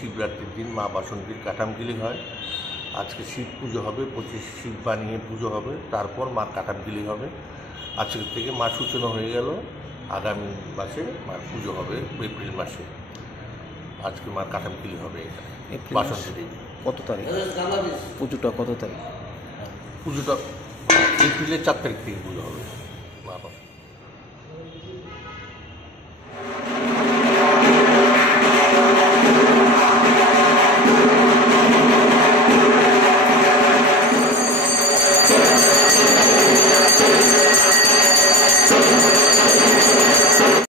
শিবরাত্রির দিন মা বাসন্তীর কাঠামকিলি হয়। আজকে শিব পুজো হবে, 25 শিব বানিয়ে পুজো হবে, তারপর মা কাঠামকিলি হবে। আজকের থেকে মা সূচনা হয়ে গেল, আগামী মাসে মার পুজো হবে এপ্রিল মাসে। আজকে মার কাঠামকিলি হবে এখানে বাসন্তী দেবী। কত তারিখ পুজোটা? কত তারিখ পুজোটা এপ্রিলের 4 তারিখ থেকে পুজো হবে মা বাসন্তী।